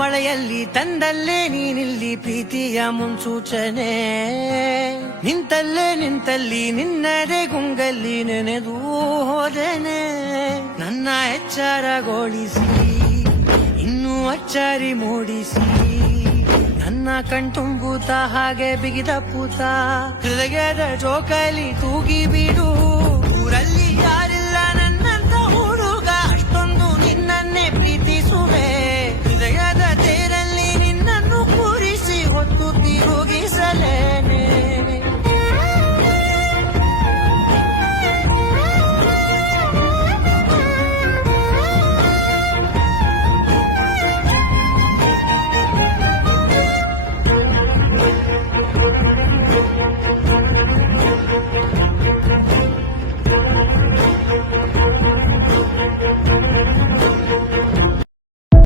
ಮಳೆಯಲ್ಲಿ ತಂದಲ್ಲೇ ನೀನಿಲ್ಲಿ ಪ್ರೀತಿಯ ಮುನ್ಸೂಚನೆ ನಿಂತಲ್ಲೇ ನಿಂತಲ್ಲಿ ನಿನ್ನದೇ ಗುಂಗಲ್ಲಿ ನೆನೆದು ಹೋದನೆ ನನ್ನ ಎಚ್ಚರಗೊಳಿಸಿ ಇನ್ನೂ ಅಚ್ಚರಿ ಮೂಡಿಸಿ ನನ್ನ ಕಣ್ತುಂಬೂತ ಹಾಗೆ ಪೂತ ಹೃದಯದ ಜೋಕಲಿ ತೂಗಿ ಬಿಡು Thank you.